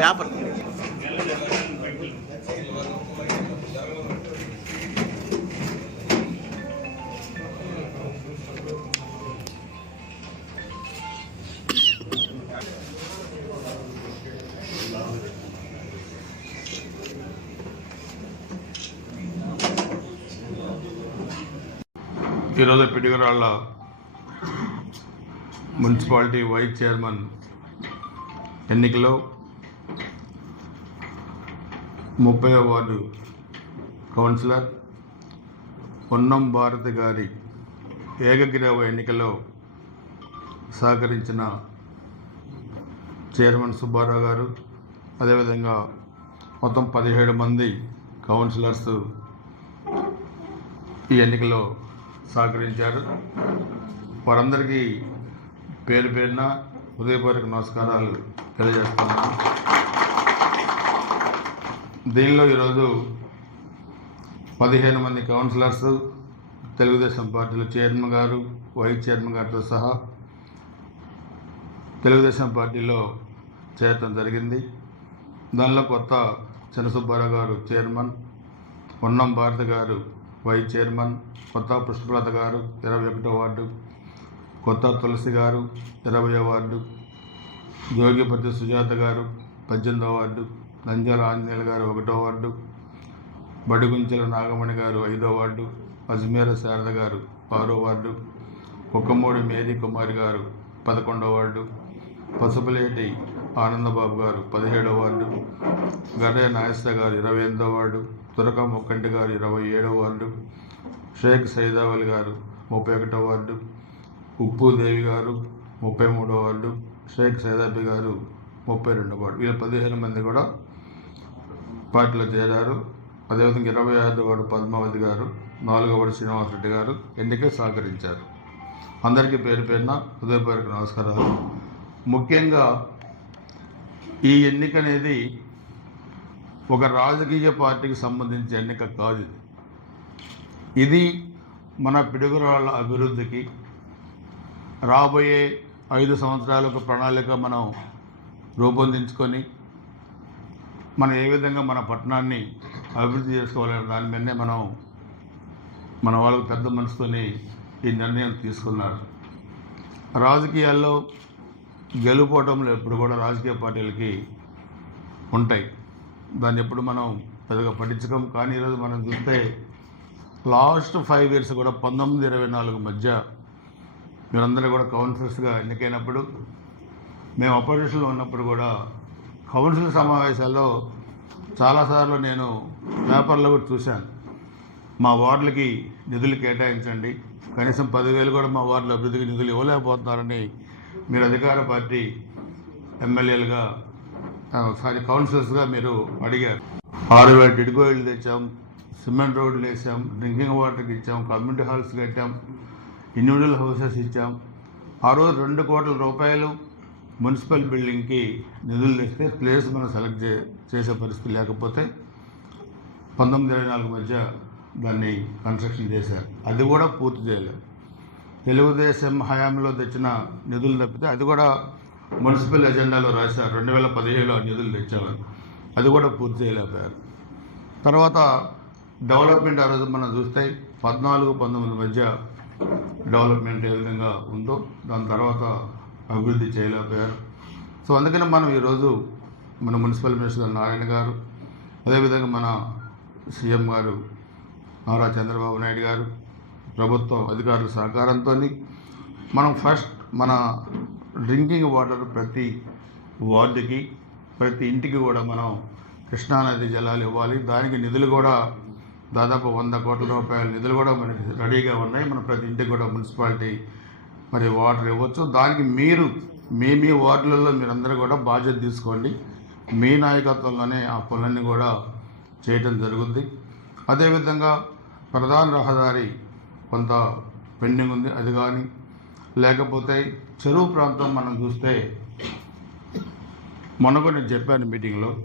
Paper. ఈరోజు పిడిగరాళ్ళ municipality vice chairman ఎన్నికలో ముప్పై వార్డు కౌన్సిలర్. పొన్నం భారతి గారి ఏకగ్రీవ ఎన్నికలో సహకరించిన చైర్మన్ సుబ్బారావు గారు. అదేవిధంగా మొత్తం పదిహేడు మంది కౌన్సిలర్స్ ఈ ఎన్నికలో సహకరించారు. వారందరికీ పేరు పేరున హృదయపూర్వక నమస్కారాలు తెలియజేస్తున్నాను. దీనిలో ఈరోజు పదిహేను మంది కౌన్సిలర్స్ తెలుగుదేశం పార్టీలో చైర్మన్ గారు వైస్ చైర్మన్ గారితో సహా తెలుగుదేశం పార్టీలో చేరటం జరిగింది. దానిలో కొత్త చిన్నసుబ్బారావు గారు చైర్మన్ పొన్నం భారతి గారు వైస్ చైర్మన్ కొత్త పుష్పలత గారు ఇరవై ఒకటో వార్డు కొత్త తులసి గారు ఇరవయో వార్డు జోగిపతి సుజాత గారు పద్దెనిమిదో వార్డు నంజల ఆంజనేయులు గారు ఒకటో వార్డు బడిగుంచెల నాగమణి గారు ఐదో వార్డు అజ్మీర శారద గారు ఆరో వార్డు కుక్కమూడి మేరీ కుమారి గారు పదకొండో వార్డు పసుపులేటి ఆనందబాబు గారు పదిహేడో వార్డు గడ్డ నాగేశ్వర గారు ఇరవై ఎనిమిదో వార్డు తురక ముక్కంటి గారు ఇరవై ఏడో వార్డు షేక్ సైదావలి గారు ముప్పై ఒకటో వార్డు ఉప్పుదేవి గారు ముప్పై మూడో వార్డు షేక్ సైదాబి గారు ముప్పై రెండో వార్డు. వీళ్ళ పదిహేను మంది కూడా పార్టీలో చేరారు అదేవిధంగా ఇరవై ఐదో వాడు పద్మావతి గారు నాలుగో వార్డు శ్రీనివాసరెడ్డి గారు ఎన్నిక సహకరించారు. అందరికీ పేరు పేరున హృదయపూర్వక నమస్కారాలు. ముఖ్యంగా ఈ ఎన్నిక అనేది ఒక రాజకీయ పార్టీకి సంబంధించిన ఎన్నిక కాదు ఇది. ఇది మన పిడుగురాళ్ళ అభివృద్ధికి రాబోయే ఐదు సంవత్సరాలకు ప్రణాళిక మనం రూపొందించుకొని మనం ఏ విధంగా మన పట్టణాన్ని అభివృద్ధి చేసుకోవాలనే దాని మీదనే మనం మన వాళ్ళకు పెద్ద మనసుతోని ఈ నిర్ణయం తీసుకున్నారు. రాజకీయాల్లో గెలుపోవటంలో ఎప్పుడు కూడా రాజకీయ పార్టీలకి ఉంటాయి. దాన్ని ఎప్పుడు మనం పెద్దగా పట్టించకం కానీ ఈరోజు మనం చూస్తే లాస్ట్ ఫైవ్ ఇయర్స్ కూడా పంతొమ్మిది ఇరవై నాలుగు మధ్య మీరందరూ కూడా కౌన్సిలర్స్గా ఎన్నికైనప్పుడు మేము అపోజిషన్లో ఉన్నప్పుడు కూడా కౌన్సిల్ సమావేశాల్లో చాలాసార్లు నేను పేపర్లో కూడా చూశాను. మా వార్డులకి నిధులు కేటాయించండి. కనీసం పదివేలు కూడా మా వార్డుల అభివృద్ధికి నిధులు ఇవ్వలేకపోతున్నారని మీరు అధికార పార్టీ ఎమ్మెల్యేలుగా సారీ కౌన్సిలర్స్గా మీరు అడిగారు. ఆరు వేల డిడ్గోయిలు తెచ్చాం సిమెంట్ రోడ్లు వేసాం డ్రింకింగ్ వాటర్కి ఇచ్చాం కమ్యూనిటీ హాల్స్ కట్టాం ఇండివిజువల్ హౌసెస్ ఇచ్చాం. ఆ రోజు రెండు కోట్ల రూపాయలు మున్సిపల్ బిల్డింగ్కి నిధులు తెస్తే ప్లేస్ మనం సెలెక్ట్ చే చేసే పరిస్థితి లేకపోతే పంతొమ్మిది ఇరవై నాలుగు మధ్య దాన్ని కన్స్ట్రక్షన్ చేశారు. అది కూడా పూర్తి చేయలేదు. తెలుగుదేశం హయాంలో తెచ్చిన నిధులు తప్పితే అది కూడా మున్సిపల్ ఎజెండాలో రాశారు. రెండు వేల పదిహేడులో ఆ నిధులు తెచ్చేవారు. అది కూడా పూర్తి చేయలేకపోయారు. తర్వాత డెవలప్మెంట్ ఆ రోజు మనం చూస్తే పద్నాలుగు పంతొమ్మిది మధ్య డెవలప్మెంట్ ఏ విధంగా ఉందో దాని తర్వాత అభివృద్ధి చేయలేకపోయారు. సో అందుకని మనం ఈరోజు మన మున్సిపల్ మినిస్టర్ నారాయణ గారు అదేవిధంగా మన సీఎం గారు నారా చంద్రబాబు నాయుడు గారు ప్రభుత్వ అధికారుల సహకారంతో మనం ఫస్ట్ మన డ్రింకింగ్ వాటర్ ప్రతి వార్డుకి ప్రతి ఇంటికి కూడా మనం కృష్ణానది జలాలు ఇవ్వాలి. దానికి నిధులు కూడా దాదాపు వంద కోట్ల రూపాయల నిధులు కూడా మనకి రెడీగా ఉన్నాయి. మన ప్రతి ఇంటికి కూడా మున్సిపాలిటీ మరి వాటర్ ఇవ్వచ్చు. దానికి మీరు మీ మీ వార్డులలో మీరందరూ కూడా బాధ్యత తీసుకోండి. మీ నాయకత్వంలోనే ఆ పనులన్నీ కూడా చేయటం జరుగుద్ది. అదేవిధంగా ప్రధాన రహదారి కొంత పెండింగ్ ఉంది అది కానీ. లేకపోతే చెరువు ప్రాంతం మనం చూస్తే మొన్న నేను చెప్పాను మీటింగ్లో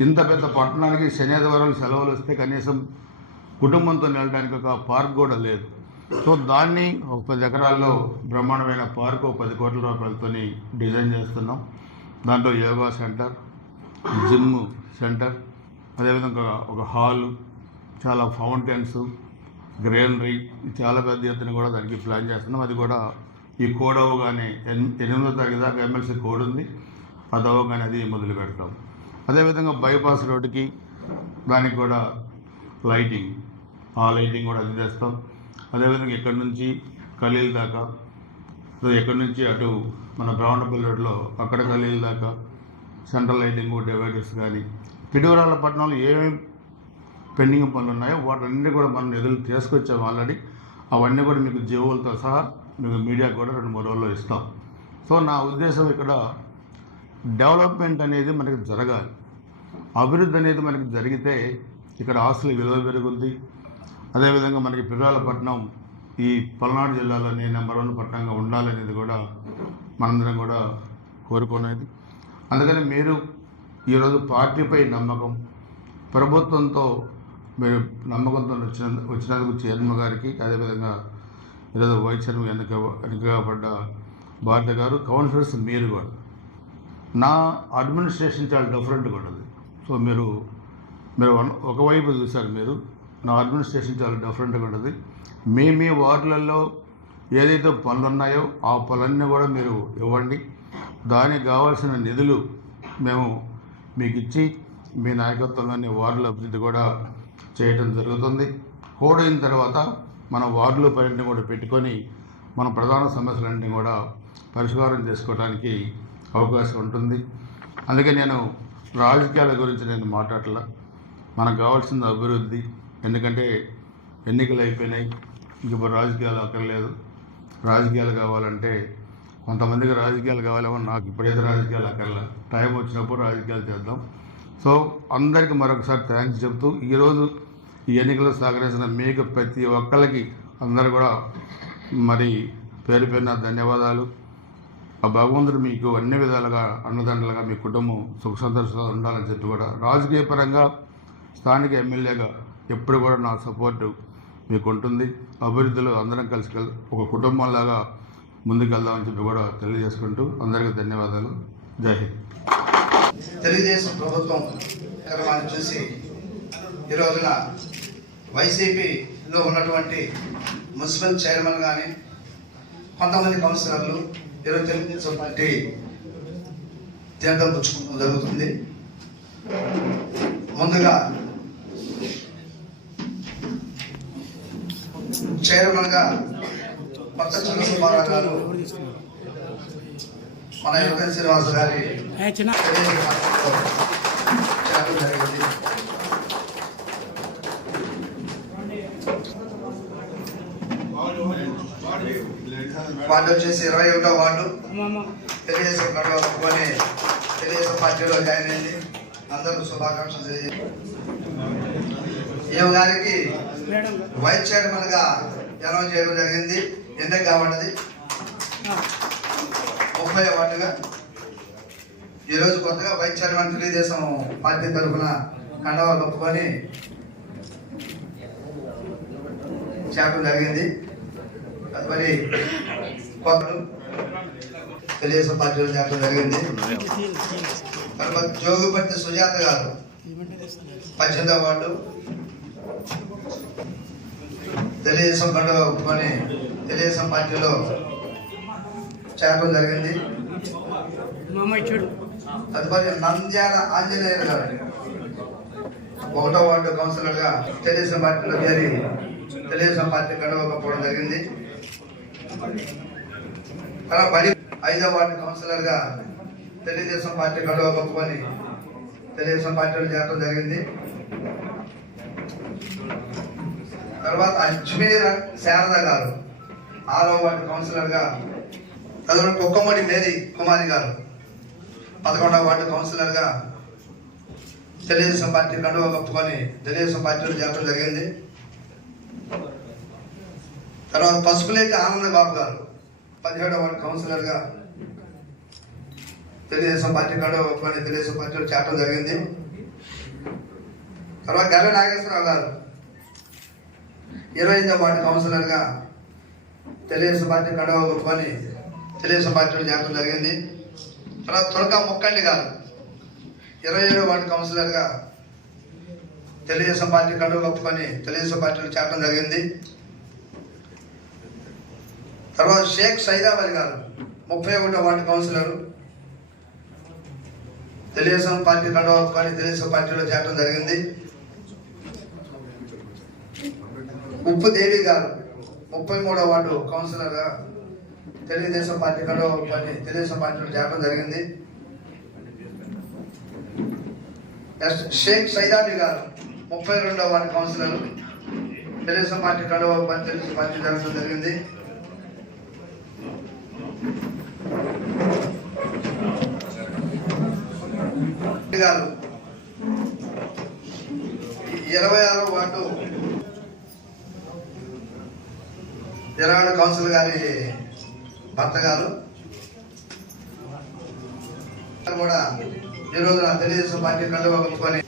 ఇంత పెద్ద పట్టణానికి శనివారాలు సెలవులు వస్తే కనీసం కుటుంబంతో వెళ్ళడానికి ఒక పార్క్ కూడా లేదు. సో దాన్ని ఒక పది ఎకరాల్లో బ్రహ్మాండమైన పార్క్ ఒక పది కోట్ల రూపాయలతో డిజైన్ చేస్తున్నాం. దాంట్లో యోగా సెంటర్ జిమ్ సెంటర్ అదేవిధంగా ఒక హాలు చాలా ఫౌంటైన్స్ గ్రీనరీ చాలా పెద్ద ఎత్తున కూడా దానికి ప్లాన్ చేస్తున్నాం. అది కూడా ఈ కోడ్ అవ్వగానే ఎనిమిదో తారీఖు దాకా ఎమ్మెల్సీ కోడ్ ఉంది. అది అవ్వగానే అది మొదలు పెడతాం. అదేవిధంగా బైపాస్ రోడ్డుకి దానికి కూడా లైటింగ్ ఆ లైటింగ్ కూడా అది అదేవిధంగా ఇక్కడి నుంచి ఖలీల్ దాకా? సో నుంచి అటు మన బ్రౌండబుల్ రోడ్లో అక్కడ ఖలీల్ దాకా? సెంట్రల్ లైటింగ్ డివైడర్స్ కానీ పిడుగురాళ్ళ పట్టణంలో ఏమేమి పెండింగ్ పనులు ఉన్నాయో వాటన్నిటి కూడా మనం నిధులు తీసుకొచ్చాము ఆల్రెడీ అవన్నీ కూడా మీకు జీవోలతో సహా మీకు మీడియాకు కూడా రెండు మూడు రోజుల్లో ఇస్తాం. సో నా ఉద్దేశం ఇక్కడ డెవలప్మెంట్ అనేది మనకి జరగాలి. అభివృద్ధి అనేది మనకి జరిగితే ఇక్కడ ఆస్తుల విలువ పెరుగుద్ది. అదేవిధంగా మనకి పిర్రాలపట్నం ఈ పల్నాడు జిల్లాలోనే నెంబర్ వన్ పట్టణంగా ఉండాలనేది కూడా మనందరం కూడా కోరుకునేది. అందుకని మీరు ఈరోజు పార్టీపై నమ్మకం ప్రభుత్వంతో మీరు నమ్మకంతో వచ్చిన వచ్చినందుకు చైర్మన్ గారికి అదేవిధంగా ఈరోజు వైస్ చైర్మన్ ఎన్నిక ఎన్నికబడ్డ భారత గారు కౌన్సిలర్స్ మీరు కూడా. నా అడ్మినిస్ట్రేషన్ చాలా డిఫరెంట్గా ఉంటుంది. సో మీరు మీరు వన్- ఒకవైపు చూశారు మీరు నా అడ్మినిస్ట్రేషన్ చాలా డిఫరెంట్గా ఉంటుంది. మీ మీ వార్డులలో ఏదైతే పనులు ఉన్నాయో ఆ పనులన్నీ కూడా మీరు ఇవ్వండి. దానికి కావాల్సిన నిధులు మేము మీకు ఇచ్చి మీ నాయకత్వంలోని వార్డుల అభివృద్ధి కూడా చేయటం జరుగుతుంది. కోడైన తర్వాత మన వార్డుల పనిని కూడా పెట్టుకొని మన ప్రధాన సమస్యలన్నీ కూడా పరిష్కారం చేసుకోవడానికి అవకాశం ఉంటుంది. అందుకే నేను రాజకీయాల గురించి నేను మాట్లాడలా మనకు కావాల్సింది అభివృద్ధి ఎందుకంటే ఎన్నికలు అయిపోయినాయి ఇంక ఇప్పుడు రాజకీయాలు అక్కర్లేదు. రాజకీయాలు కావాలంటే కొంతమందికి రాజకీయాలు కావాలేమో నాకు ఇప్పుడైతే రాజకీయాలు అక్కర్లే. టైం వచ్చినప్పుడు రాజకీయాలు చేద్దాం. సో అందరికీ మరొకసారి థ్యాంక్స్ చెప్తూ ఈరోజు ఈ ఎన్నికలు సహకరించిన మీకు ప్రతి ఒక్కరికి అందరు కూడా మరి పేరు పేరున ధన్యవాదాలు. ఆ భగవంతుడు మీకు అన్ని విధాలుగా అన్నదండలుగా మీ కుటుంబం సుఖ సంతోషాలు ఉండాలని చెప్పి కూడా రాజకీయ పరంగా స్థానిక ఎమ్మెల్యేగా ఎప్పుడు కూడా నా సపోర్టు మీకు ఉంటుంది అభివృద్ధిలో అందరం కలిసి ఒక కుటుంబంలాగా ముందుకెళ్దామని చెప్పి కూడా తెలియజేసుకుంటూ అందరికీ ధన్యవాదాలు. జై హింద్. తెలుగుదేశం ప్రభుత్వం కార్యక్రమాన్ని చూసి ఈ రోజున వైసీపీలో ఉన్నటువంటి మున్సిపల్ చైర్మన్ కానీ కొంతమంది కౌన్సిలర్లు ఈరోజు తెలుగుదేశం పార్టీ తీర్థం పుచ్చుకోవడం జరుగుతుంది. ముందుగా చైర్మన్గా కొత్త చంద్రసుబ్బారావు గారు మన యువత శ్రీనివాస గారి జరిగింది. వార్డు వచ్చేసి ఇరవై ఒకటో వార్డు. తెలుగుదేశం కట్టుకొని తెలుగుదేశం పార్టీలో జాయిన్ అయింది అందరూ శుభాకాంక్షలు తెలియ ఈమె గారికి? వైస్ చైర్మన్గా అనౌన్స్ చేయడం జరిగింది. ఎందుకు కాబట్టిది ముప్పై వార్డుగా ఈరోజు కొత్తగా వైస్ చైర్మన్ తెలుగుదేశం పార్టీ తరఫున కండవా కప్పుకొని చేయడం జరిగింది. తదుపరి కొత్త తెలుగుదేశం పార్టీలో చేయడం జరిగింది. తర్వాత జోగుపట్టి సుజాత గారు పద్దెనిమిదవ వార్డు తెలుగుదేశం కండువ ఒప్పుకొని తెలుగుదేశం పార్టీలో చేరడం జరిగింది. తదుపరి నంద్యాల ఆంజనేయులు గారు ఒకటో వార్డు కౌన్సిలర్గా తెలుగుదేశం పార్టీలో చేరి తెలుగుదేశం పార్టీ కండువ కప్పడం జరిగింది. బడి ఐదో వార్డు కౌన్సిలర్గా తెలుగుదేశం పార్టీ కండువ కప్పుకొని తెలుగుదేశం పార్టీలో చేరడం జరిగింది. తర్వాత అజ్మీర్ శారద గారు ఆరో వార్డు కౌన్సిలర్గా తదుపరి కుక్కమడి మేరీ కుమారి గారు పదకొండవ వార్డు కౌన్సిలర్గా తెలుగుదేశం పార్టీ కండువా కప్పుకొని తెలుగుదేశం పార్టీలో చేరడం జరిగింది. తర్వాత పసుపులేటి ఆనంద బాబు గారు పదిహేడవ వార్డు కౌన్సిలర్గా తెలుగుదేశం పార్టీ కండువా కప్పుకొని తెలుగుదేశం పార్టీలో చేరడం జరిగింది. తర్వాత గర్వ నాగేశ్వరరావు గారు ఇరవై ఐదవ వార్డు కౌన్సిలర్గా తెలుగుదేశం పార్టీ కడవ కప్పుకొని తెలుగుదేశం పార్టీలో చేరడం జరిగింది. తర్వాత త్వరగా ముక్కండి గారు ఇరవై ఏడో వార్డు కౌన్సిలర్గా తెలుగుదేశం పార్టీ కడవ కప్పుకొని తెలుగుదేశం పార్టీలో చేరడం జరిగింది. తర్వాత షేక్ సైదాబాద్ గారు ముప్పై ఒకటో వార్డు కౌన్సిలర్. తెలుగుదేశం పార్టీ కడవ కప్పుకొని తెలుగుదేశం పార్టీలో చేరడం జరిగింది. ఉప్పు దేవి గారు ముప్పై మూడో వార్డు కౌన్సిలర్గా తెలుగుదేశం పార్టీ కడో కప్పుకొని తెలుగుదేశం పార్టీలో చేరడం జరిగింది. నెక్స్ట్ షేక్ సైదాబి గారు ముప్పై రెండవ వార్డు కౌన్సిలర్. తెలుగుదేశం పార్టీ కడవ పని తెలుగుదేశం పార్టీ జరగడం జరిగింది. గారు ఇరవై ఆరో వార్డు తెలంగాణ కౌన్సిల్ గారి భర్త గారు. కూడా ఈ రోజున తెలుగుదేశం పార్టీ కళ్ళు కప్పుకొని